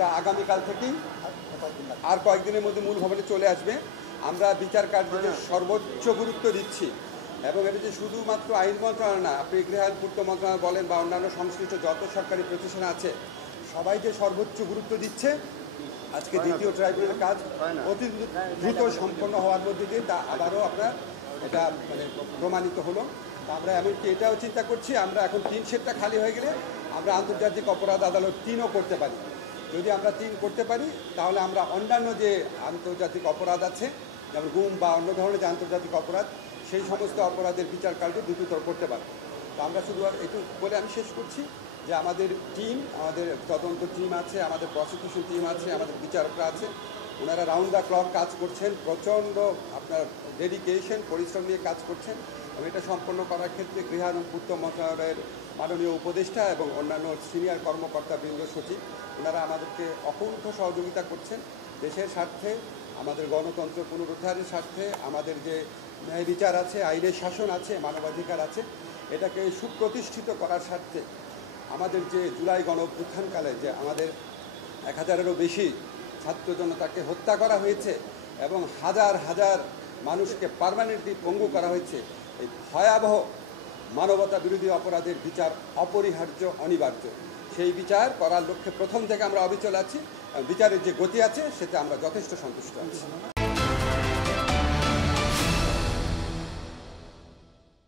আগামীকাল থেকেই আর কয়েকদিনের মধ্যে মূল ভবনে চলে আসবে। আমরা বিচার কার্যে সর্বোচ্চ গুরুত্ব দিচ্ছি এবং এটা যে শুধুমাত্র আইন মন্ত্রণালয় না, আপনি গৃহায়ণ পূর্ত মন্ত্রণালয় বলেন বা অন্যান্য সংশ্লিষ্ট যত সরকারি প্রতিষ্ঠান আছে সবাই যে সর্বোচ্চ গুরুত্ব দিচ্ছে। আজকে দ্বিতীয় ট্রাইব্যুনালের কাজ অতি দ্রুত সম্পন্ন হওয়ার মধ্যে দিয়ে তা আবারও আপনার এটা মানে প্রমাণিত হলো। আমরা এমনকি এটাও চিন্তা করছি, আমরা এখন 3 সেটটা খালি হয়ে গেলে আমরা আন্তর্জাতিক অপরাধ আদালত 3ও করতে পারি। যদি আমরা 3 করতে পারি তাহলে আমরা অন্যান্য যে আন্তর্জাতিক অপরাধ আছে যেমন গুম বা অন্য ধরনের যে আন্তর্জাতিক অপরাধ সেই সমস্ত অপরাধের বিচার কার্য দ্রুততর করতে পারব। তো আমরা শুধু একটু বলে আমি শেষ করছি যে আমাদের টিম, আমাদের তদন্ত টিম আছে, আমাদের প্রসিকিউশন টিম আছে, আমাদের বিচারকরা আছে, ওনারা রাউন্ড দ্য ক্লক কাজ করছেন, প্রচণ্ড আপনার ডেডিকেশন পরিশ্রম নিয়ে কাজ করছেন এবং এটা সম্পন্ন করার ক্ষেত্রে গৃহায়ণ পূর্ত মন্ত্রণালয়ের মাননীয় উপদেষ্টা এবং অন্যান্য সিনিয়র কর্মকর্তা বৃন্দ সচিব ওনারা আমাদেরকে অকুণ্ঠ সহযোগিতা করছেন দেশের স্বার্থে, আমাদের গণতন্ত্র পুনরুদ্ধারের স্বার্থে, আমাদের যে ন্যায় বিচার আছে, আইনের শাসন আছে, মানবাধিকার আছে, এটাকে সুপ্রতিষ্ঠিত করার স্বার্থে আমাদের যে জুলাই গণ অভ্যুত্থানকালে যে আমাদের 1000-এরও বেশি ছাত্র জনতাকে হত্যা করা হয়েছে এবং হাজার হাজার মানুষকে পার্মানেন্টলি পঙ্গু করা হয়েছে, এই ভয়াবহ মানবতা বিরোধী অপরাধের বিচার অপরিহার্য, অনিবার্য। সেই বিচার করার লক্ষ্যে প্রথম থেকে আমরা অবিচল আছি। বিচারের যে গতি আছে সেটা আমরা যথেষ্ট সন্তুষ্ট আছি।